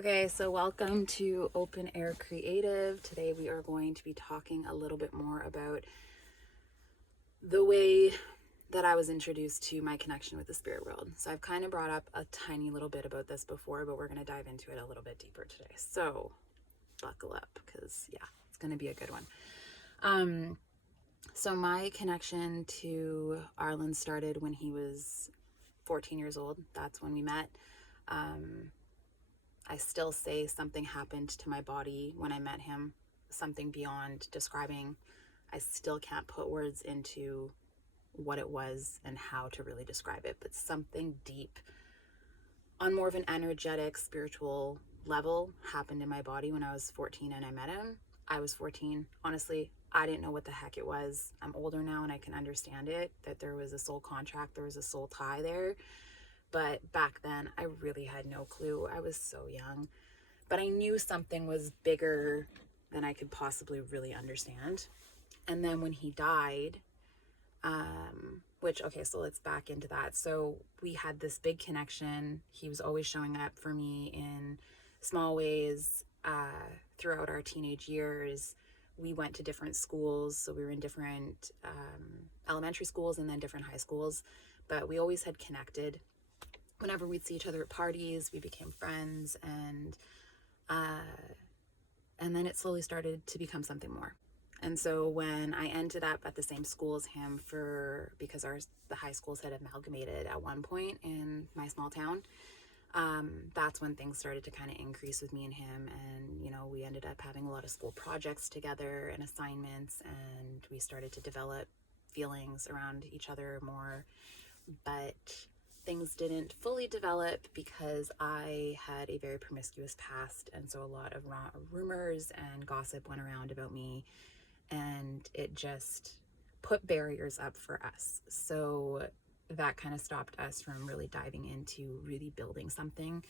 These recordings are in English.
Okay, so welcome to Open Air Creative. Today we are going to be talking a little bit more about the way that I was introduced to my connection with the spirit world. So I've kind of brought up a tiny little bit about this before, but we're going to dive into it a little bit deeper today. So buckle up because, yeah, it's going to be a good one. So my connection to Arlen started when he was 14 years old. That's when we met. I still say something happened to my body when I met him, something beyond describing. I still can't put words into what it was and how to really describe it, but something deep on more of an energetic, spiritual level happened in my body when I was 14 and I met him. I was 14. Honestly, I didn't know what the heck it was. I'm older now and I can understand it, that there was a soul contract, there was a soul tie there. But back then, I really had no clue. I was so young. But I knew something was bigger than I could possibly really understand. And then when he died, so let's back into that. So we had this big connection. He was always showing up for me in small ways throughout our teenage years. We went to different schools. So we were in different elementary schools and then different high schools. But we always had connected. Whenever we'd see each other at parties, we became friends, and then it slowly started to become something more. And so when I ended up at the same school as him because the high schools had amalgamated at one point in my small town, that's when things started to kind of increase with me and him. And, we ended up having a lot of school projects together and assignments, and we started to develop feelings around each other more. But things didn't fully develop because I had a very promiscuous past, and so a lot of rumors and gossip went around about me, and it just put barriers up for us. So that kind of stopped us from really diving into really building something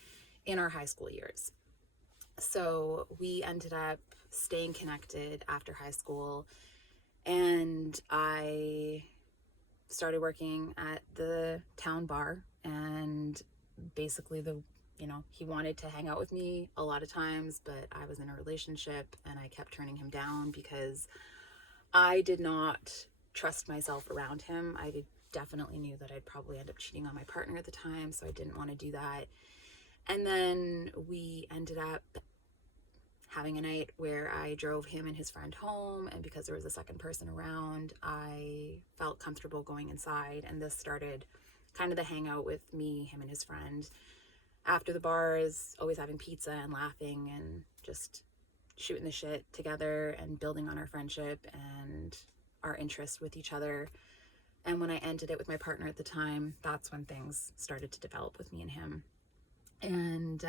in our high school years. So we ended up staying connected after high school, and I started working at the town bar, and basically he wanted to hang out with me a lot of times, but I was in a relationship and I kept turning him down because I did not trust myself around him. I definitely knew that I'd probably end up cheating on my partner at the time, so I didn't want to do that. And then we ended up having a night where I drove him and his friend home, and because there was a second person around, I felt comfortable going inside, and this started kind of the hangout with me, him, and his friend. After the bars, always having pizza and laughing and just shooting the shit together and building on our friendship and our interest with each other. And when I ended it with my partner at the time, that's when things started to develop with me and him. And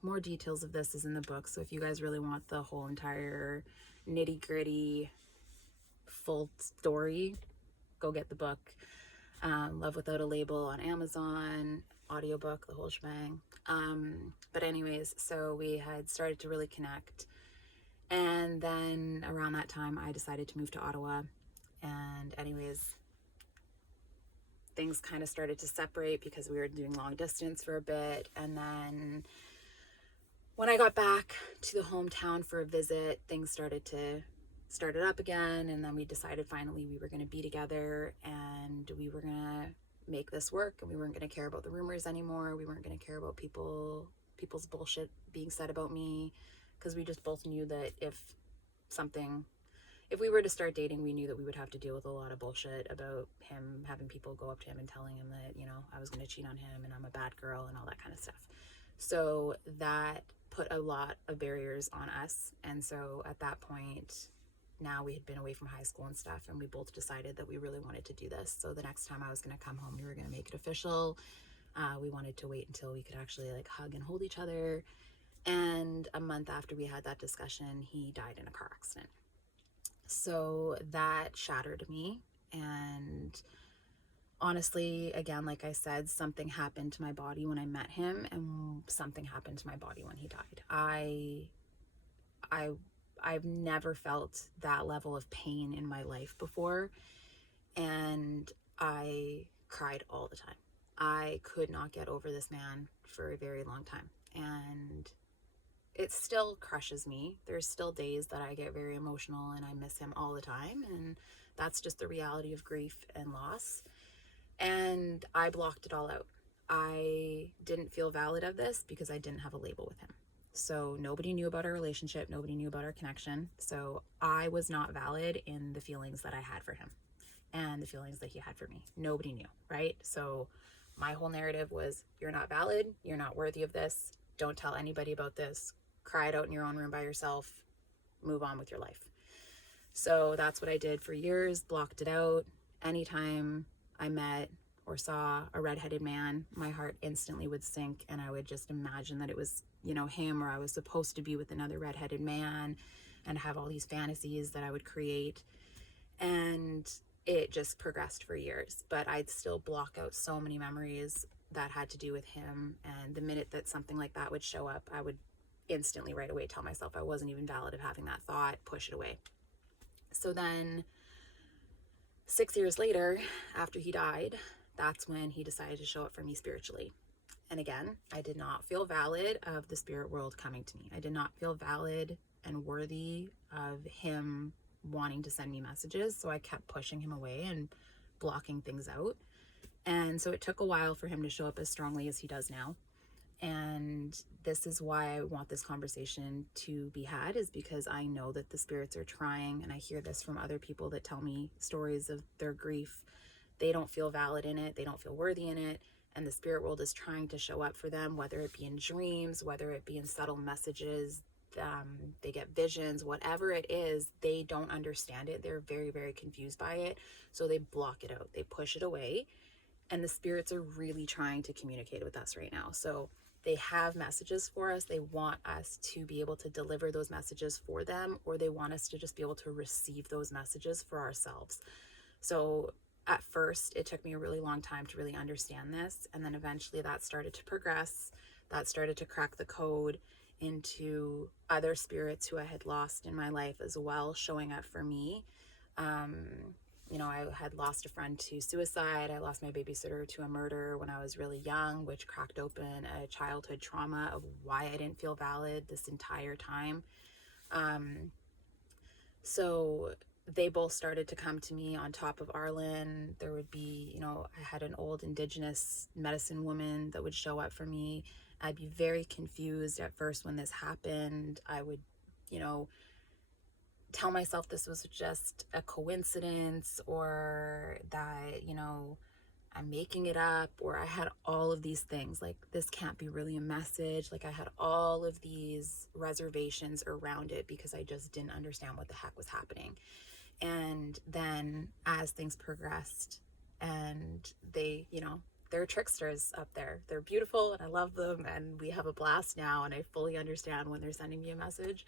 more details of this is in the book, so if you guys really want the whole entire nitty gritty full story, go get the book. Love Without a Label on Amazon, audiobook, the whole shebang. But anyways, so we had started to really connect, and then around that time I decided to move to Ottawa. And anyways, things kind of started to separate because we were doing long distance for a bit. And then when I got back to the hometown for a visit, things started up again. And then we decided finally we were going to be together and we were going to make this work, and we weren't going to care about the rumors anymore. We weren't going to care about people's bullshit being said about me, because we just both knew that if we were to start dating, we knew that we would have to deal with a lot of bullshit about him, having people go up to him and telling him that, I was going to cheat on him and I'm a bad girl and all that kind of stuff. So that put a lot of barriers on us. And so at that point, now we had been away from high school and stuff, and we both decided that we really wanted to do this. So the next time I was going to come home, we were going to make it official. We wanted to wait until we could actually hug and hold each other. And a month after we had that discussion, he died in a car accident. So that shattered me. And honestly, again, like I said, something happened to my body when I met him, and something happened to my body when he died. I've never felt that level of pain in my life before, and I cried all the time. I could not get over this man for a very long time, and it still crushes me. There's still days that I get very emotional and I miss him all the time. And that's just the reality of grief and loss. And I blocked it all out. I didn't feel valid of this because I didn't have a label with him. So nobody knew about our relationship. Nobody knew about our connection. So I was not valid in the feelings that I had for him and the feelings that he had for me. Nobody knew, right? So my whole narrative was, you're not valid. You're not worthy of this. Don't tell anybody about this. Cry it out in your own room by yourself. Move on with your life. So that's what I did for years, blocked it out. Anytime I met or saw a redheaded man, my heart instantly would sink and I would just imagine that it was, him, or I was supposed to be with another redheaded man and have all these fantasies that I would create. And it just progressed for years, but I'd still block out so many memories that had to do with him. And the minute that something like that would show up, I would instantly right away tell myself I wasn't even valid of having that thought, push it away. So then 6 years later, after he died, that's when he decided to show up for me spiritually. And again, I did not feel valid of the spirit world coming to me. I did not feel valid and worthy of him wanting to send me messages. So I kept pushing him away and blocking things out. And so it took a while for him to show up as strongly as he does now. And this is why I want this conversation to be had, is because I know that the spirits are trying, and I hear this from other people that tell me stories of their grief. They don't feel valid in it. They don't feel worthy in it. And the spirit world is trying to show up for them, whether it be in dreams, whether it be in subtle messages. They get visions, whatever it is, they don't understand it. They're very, very confused by it. So they block it out. They push it away. And the spirits are really trying to communicate with us right now. So they have messages for us. They want us to be able to deliver those messages for them, or they want us to just be able to receive those messages for ourselves. So at first, it took me a really long time to really understand this. And then eventually that started to progress. That started to crack the code into other spirits who I had lost in my life as well, showing up for me. I had lost a friend to suicide. I lost my babysitter to a murder when I was really young, which cracked open a childhood trauma of why I didn't feel valid this entire time. So they both started to come to me on top of Arlen. There would be, I had an old indigenous medicine woman that would show up for me. I'd be very confused at first when this happened. I would, tell myself this was just a coincidence, or that, I'm making it up, or I had all of these things like, this can't be really a message. Like, I had all of these reservations around it because I just didn't understand what the heck was happening. And then as things progressed, and they, they're tricksters up there. They're beautiful and I love them, and we have a blast now, and I fully understand when they're sending me a message.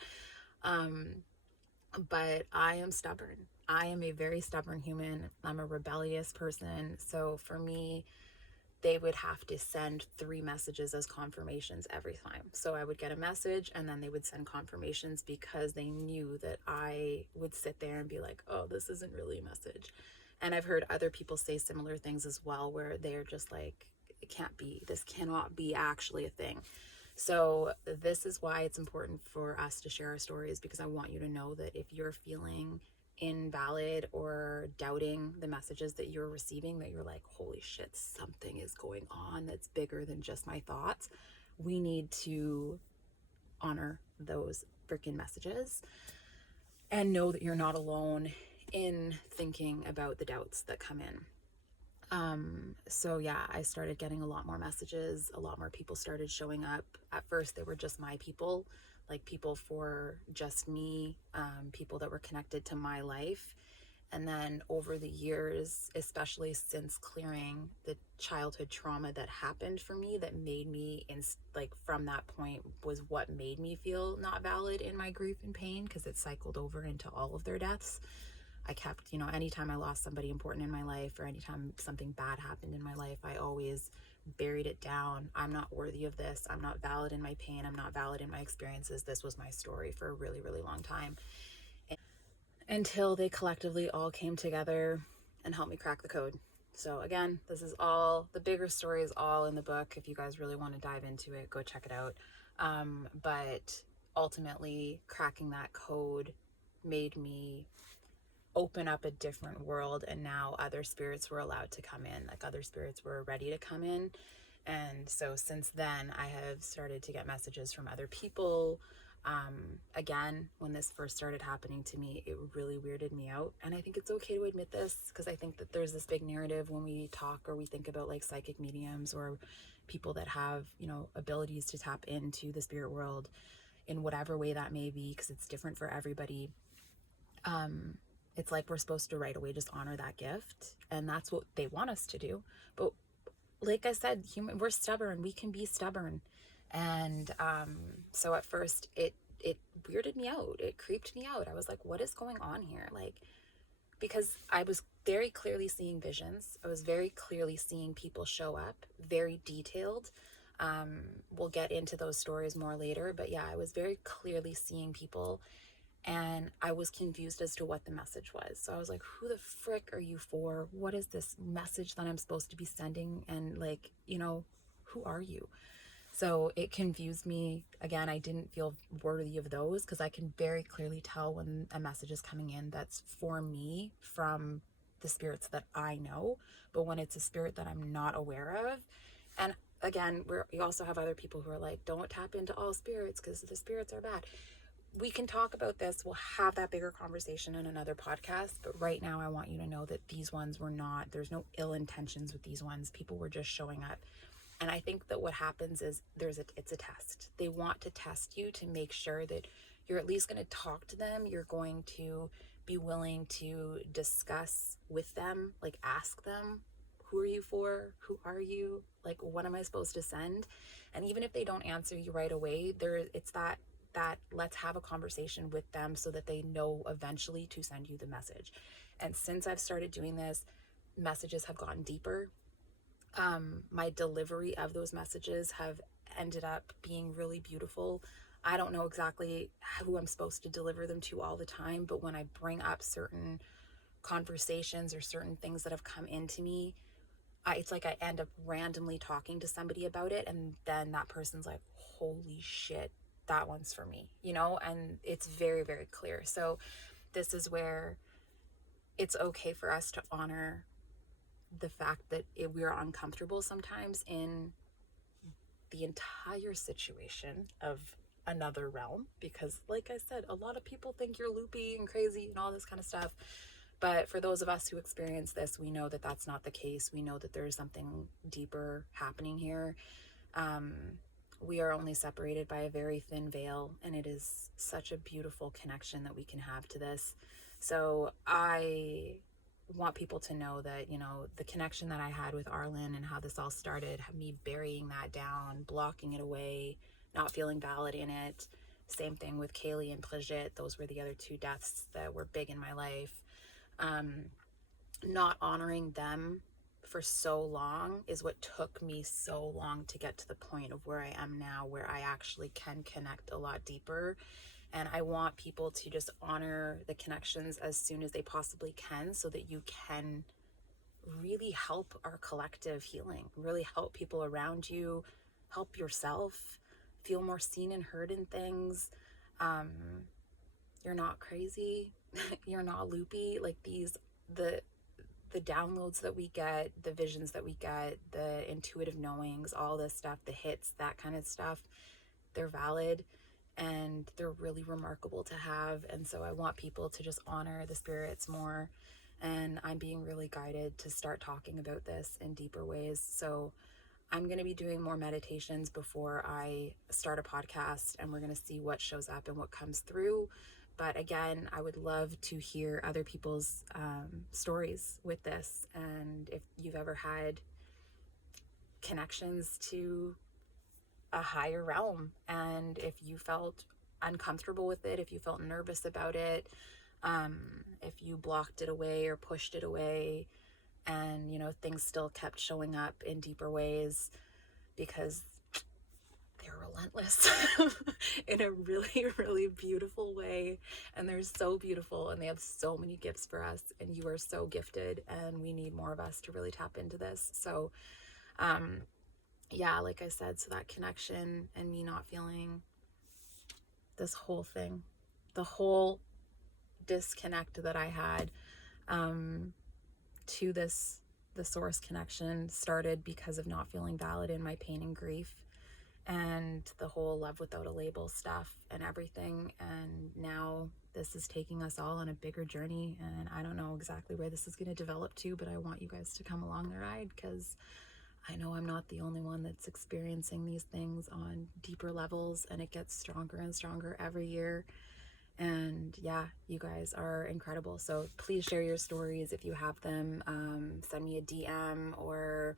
But I am stubborn. I am a very stubborn human. I'm a rebellious person. So for me, they would have to send 3 messages as confirmations every time. So I would get a message and then they would send confirmations, because they knew that I would sit there and be like, oh, this isn't really a message. And I've heard other people say similar things as well, where they're just like, it can't be, this cannot be actually a thing. So this is why it's important for us to share our stories, because I want you to know that if you're feeling invalid or doubting the messages that you're receiving, that you're like, holy shit, something is going on that's bigger than just my thoughts, we need to honor those freaking messages and know that you're not alone in thinking about the doubts that come in. So yeah, I started getting a lot more messages. A lot more people started showing up. At first, they were just my people, like people for just me, people that were connected to my life. And then over the years, especially since clearing the childhood trauma that happened for me, that made me, from that point was what made me feel not valid in my grief and pain, because it cycled over into all of their deaths. I kept, anytime I lost somebody important in my life, or anytime something bad happened in my life, I always buried it down. I'm not worthy of this. I'm not valid in my pain. I'm not valid in my experiences. This was my story for a really, really long time. Until they collectively all came together and helped me crack the code. So again, this is all, the bigger story is all in the book. If you guys really want to dive into it, go check it out. But ultimately cracking that code made me open up a different world, and now other spirits were allowed to come in, like other spirits were ready to come in. And so since then I have started to get messages from other people. Again, when this first started happening to me, it really weirded me out, and I think it's okay to admit this, because I think that there's this big narrative when we talk or we think about like psychic mediums or people that have, you know, abilities to tap into the spirit world in whatever way that may be, because it's different for everybody. It's like we're supposed to right away just honor that gift, and that's what they want us to do. But like I said, we're stubborn. We can be stubborn. And so at first it weirded me out. It creeped me out. I was like, what is going on here? Like, because I was very clearly seeing visions. I was very clearly seeing people show up, very detailed. We'll get into those stories more later, but yeah, I was very clearly seeing people, and I was confused as to what the message was. So I was like, who the frick are you for? What is this message that I'm supposed to be sending? And like, you know, who are you? So it confused me. Again, I didn't feel worthy of those, because I can very clearly tell when a message is coming in that's for me from the spirits that I know. But when it's a spirit that I'm not aware of, and again, we also have other people who are like, don't tap into all spirits because the spirits are bad. We can talk about this. We'll have that bigger conversation in another podcast. But right now, I want you to know that these ones were not, there's no ill intentions with these ones. People were just showing up. And I think that what happens is it's a test. They want to test you to make sure that you're at least going to talk to them. You're going to be willing to discuss with them, like ask them, who are you for? Who are you? Like, what am I supposed to send? And even if they don't answer you right away, it's that let's have a conversation with them so that they know eventually to send you the message. And since I've started doing this, messages have gotten deeper. My delivery of those messages have ended up being really beautiful. I don't know exactly who I'm supposed to deliver them to all the time, but when I bring up certain conversations or certain things that have come into me, it's like I end up randomly talking to somebody about it, and then that person's like, holy shit, that one's for me, you know? And it's very, very clear. So this is where it's okay for us to honor the fact that we're uncomfortable sometimes in the entire situation of another realm, because like I said, a lot of people think you're loopy and crazy and all this kind of stuff. But for those of us who experience this, we know that that's not the case. We know that there's something deeper happening here. We are only separated by a very thin veil, and it is such a beautiful connection that we can have to this. So I want people to know that, you know, the connection that I had with Arlen and how this all started, me burying that down, blocking it away, not feeling valid in it. Same thing with Kaylee and Brigitte. Those were the other two deaths that were big in my life. Not honoring them for so long is what took me so long to get to the point of where I am now, where I actually can connect a lot deeper. And I want people to just honor the connections as soon as they possibly can, so that you can really help our collective healing, really help people around you, help yourself feel more seen and heard in things. You're not crazy. You're not loopy. Like the downloads that we get, the visions that we get, the intuitive knowings, all this stuff, the hits, that kind of stuff, they're valid and they're really remarkable to have. And so I want people to just honor the spirits more. And I'm being really guided to start talking about this in deeper ways. So I'm going to be doing more meditations before I start a podcast, and we're going to see what shows up and what comes through. But again, I would love to hear other people's stories with this. And if you've ever had connections to a higher realm, and if you felt uncomfortable with it, if you felt nervous about it, if you blocked it away or pushed it away, and, you know, things still kept showing up in deeper ways because they're relentless in a really, really beautiful way. And they're so beautiful, and they have so many gifts for us, and you are so gifted, and we need more of us to really tap into this. So, yeah, like I said, so that connection and me not feeling this whole thing, the whole disconnect that I had to the source connection started because of not feeling valid in my pain and grief, and the whole love without a label stuff and everything. And now this is taking us all on a bigger journey, and I don't know exactly where this is going to develop to, but I want you guys to come along the ride, because I know I'm not the only one that's experiencing these things on deeper levels, and it gets stronger and stronger every year. And yeah, you guys are incredible. So please share your stories if you have them. Send me a DM or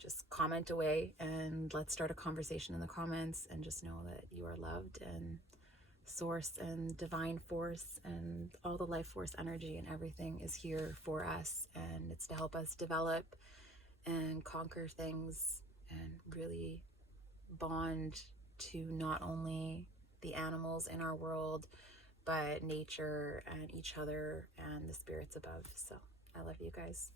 just comment away, and let's start a conversation in the comments. And just know that you are loved, and source and divine force and all the life force energy and everything is here for us, and it's to help us develop and conquer things and really bond to not only the animals in our world, but nature and each other and the spirits above. So I love you guys.